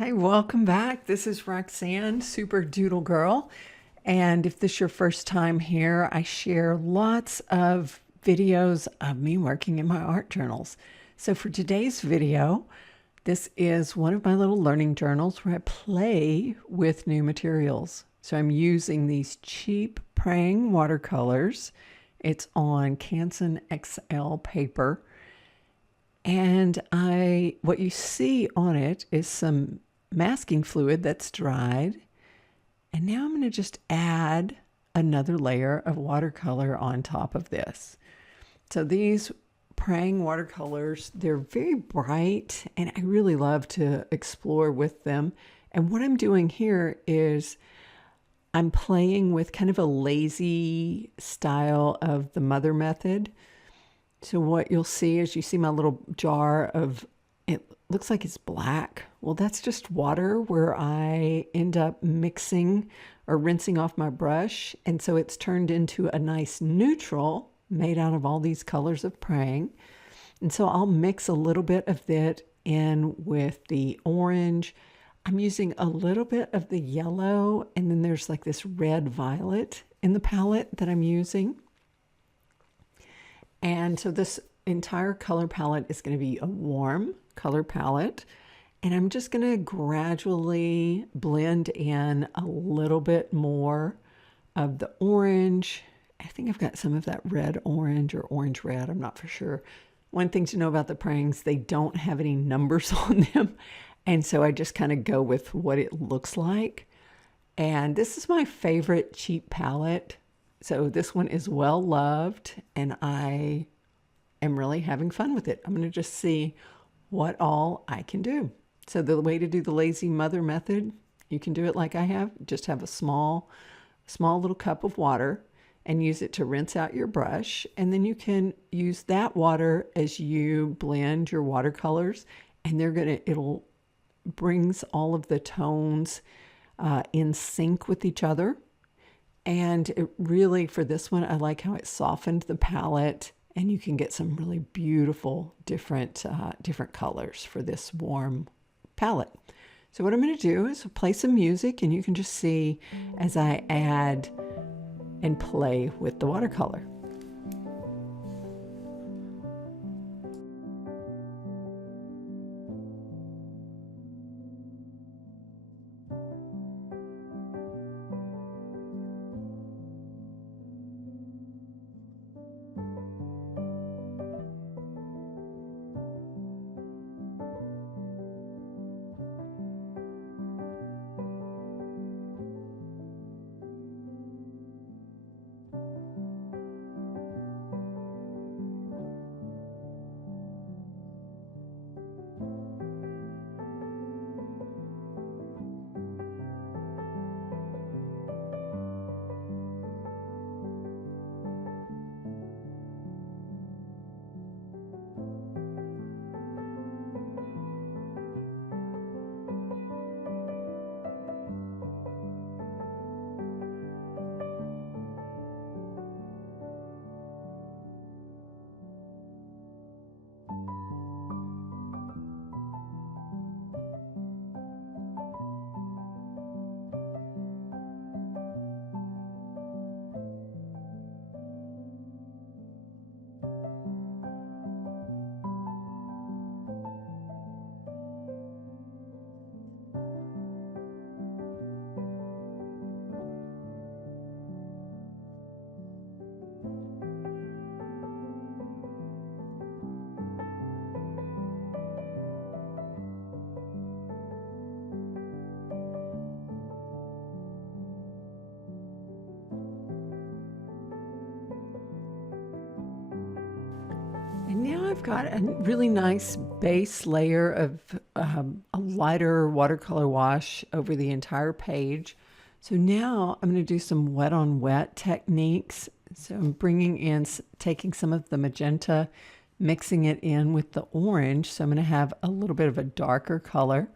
Hey, welcome back. This is Roxanne, Super Doodle Girl. And if this is your first time here, I share lots of videos of me working in my art journals. So for today's video, this is one of my little learning journals where I play with new materials. So I'm using these cheap Prang watercolors. It's on Canson XL paper. And what you see on it is some masking fluid that's dried. And now I'm going to just add another layer of watercolor on top of this. So these Prang watercolors, they're very bright and I really love to explore with them. And what I'm doing here is I'm playing with kind of a lazy style of the mother method. So what you'll see is you see my little jar of, it looks like it's black. Well, that's just water where I end up mixing or rinsing off my brush. And so it's turned into a nice neutral made out of all these colors of Prang. And so I'll mix a little bit of that in with the orange. I'm using a little bit of the yellow, and then there's like this red violet in the palette that I'm using. And so this entire color palette is going to be a warm color palette. And I'm just going to gradually blend in a little bit more of the orange. I think I've got some of that red orange or orange red. I'm not for sure. One thing to know about the Prangs, they don't have any numbers on them. And so I just kind of go with what it looks like. And this is my favorite cheap palette. So this one is well loved and I am really having fun with it. I'm going to just see what all I can do. So the way to do the lazy mother method, you can do it like I have. Just have a small little cup of water and use it to rinse out your brush. And then you can use that water as you blend your watercolors, and it'll brings all of the tones in sync with each other. And it really, for this one, I like how it softened the palette, and you can get some really beautiful different colors for this warm palette. So what I'm going to do is play some music, and you can just see as I add and play with the watercolor. And now I've got a really nice base layer of a lighter watercolor wash over the entire page. So now I'm going to do some wet on wet techniques. So I'm taking some of the magenta, mixing it in with the orange. So I'm going to have a little bit of a darker color.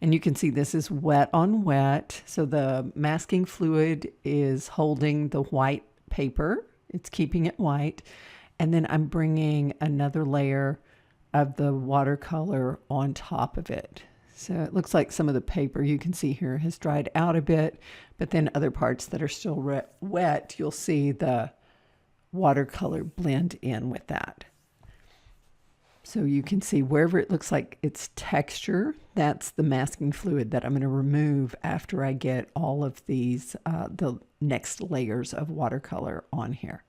And you can see this is wet on wet. So the masking fluid is holding the white paper. It's keeping it white. And then I'm bringing another layer of the watercolor on top of it. So it looks like some of the paper you can see here has dried out a bit, but then other parts that are still wet, you'll see the watercolor blend in with that. So you can see wherever it looks like it's texture, that's the masking fluid that I'm going to remove after I get all of these, the next layers of watercolor on here.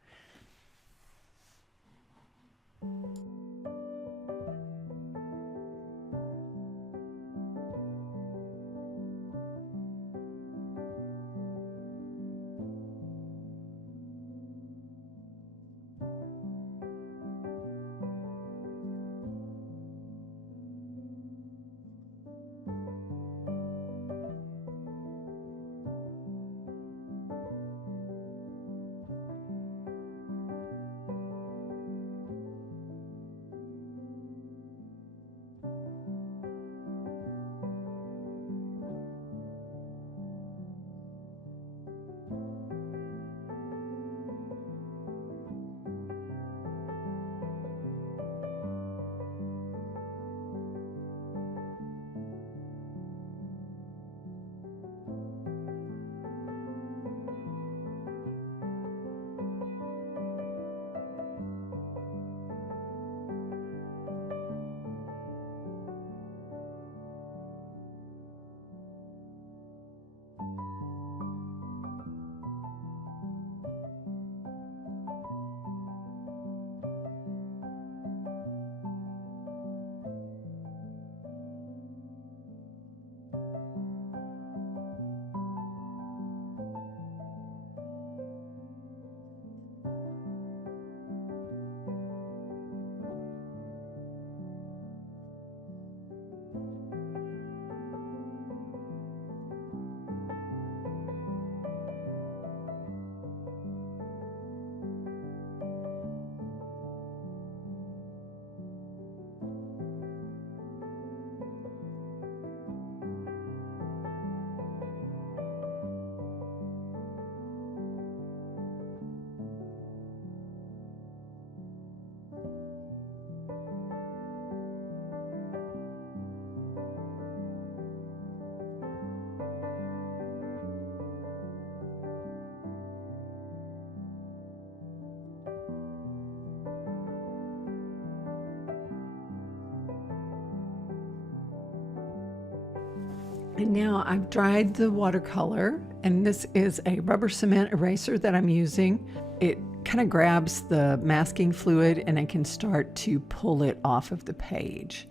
And now I've dried the watercolor, and this is a rubber cement eraser that I'm using. It kind of grabs the masking fluid and I can start to pull it off of the page.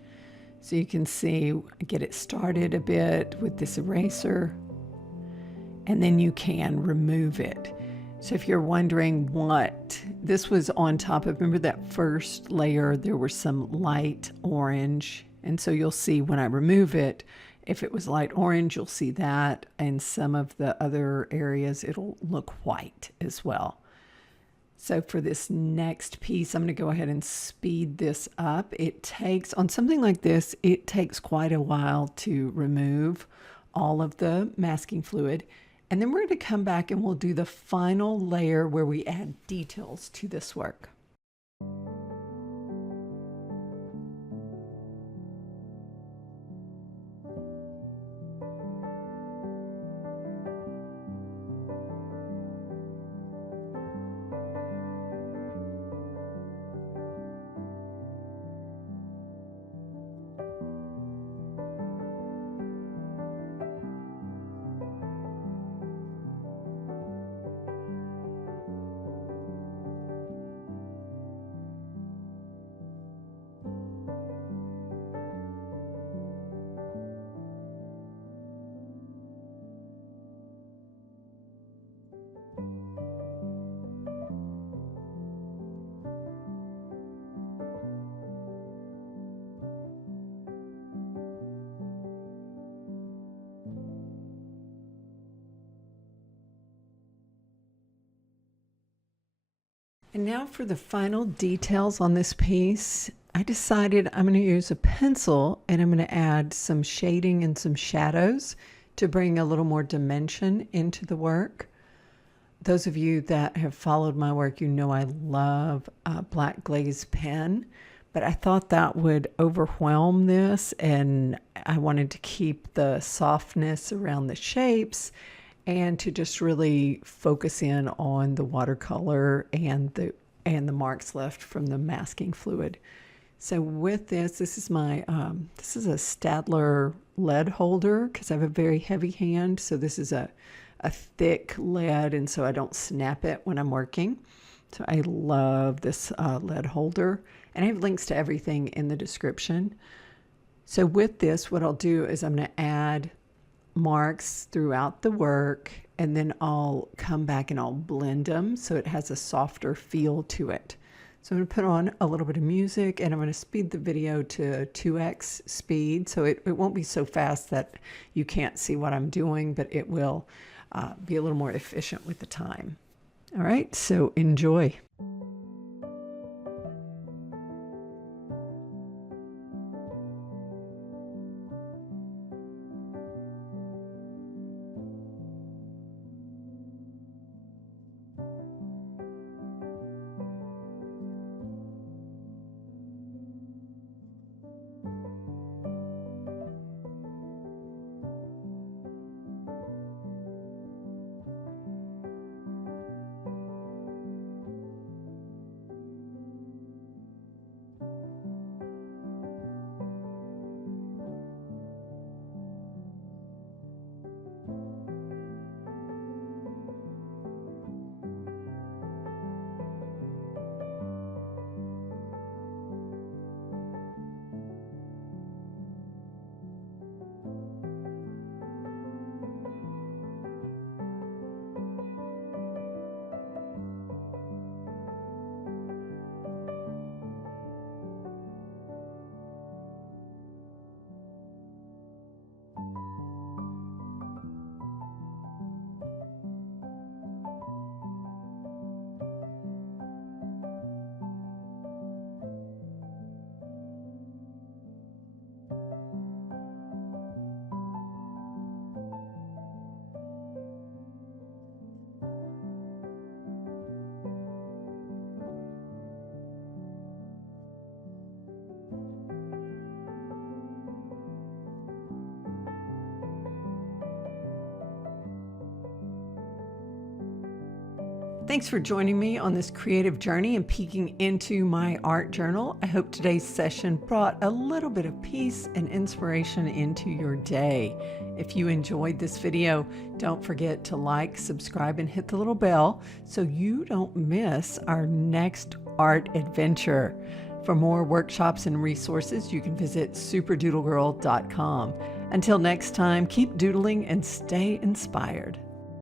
So you can see, I get it started a bit with this eraser, and then you can remove it. So if you're wondering what, this was on top of, remember that first layer, there was some light orange. And so you'll see when I remove it, if it was light orange, you'll see that. And some of the other areas, it'll look white as well. So for this next piece, I'm going to go ahead and speed this up. It takes, on something like this, it takes quite a while to remove all of the masking fluid. And then we're going to come back and we'll do the final layer where we add details to this work. And now for the final details on this piece, I decided I'm going to use a pencil and I'm going to add some shading and some shadows to bring a little more dimension into the work. Those of you that have followed my work, you know I love a black glaze pen, but I thought that would overwhelm this, and I wanted to keep the softness around the shapes and to just really focus in on the watercolor and the marks left from the masking fluid. So with this is my this is a Stadler lead holder because I have a very heavy hand. So this is a thick lead, and so I don't snap it when I'm working. So I love this lead holder, and I have links to everything in the description. So with this, what I'll do is I'm going to add marks throughout the work, and then I'll come back and I'll blend them so it has a softer feel to it. So I'm going to put on a little bit of music, and I'm going to speed the video to 2x speed, so it won't be so fast that you can't see what I'm doing, but it will be a little more efficient with the time. All right, so enjoy. Thanks for joining me on this creative journey and peeking into my art journal. I hope today's session brought a little bit of peace and inspiration into your day. If you enjoyed this video, don't forget to like, subscribe, and hit the little bell so you don't miss our next art adventure. For more workshops and resources, you can visit superdoodlegirl.com. Until next time, keep doodling and stay inspired.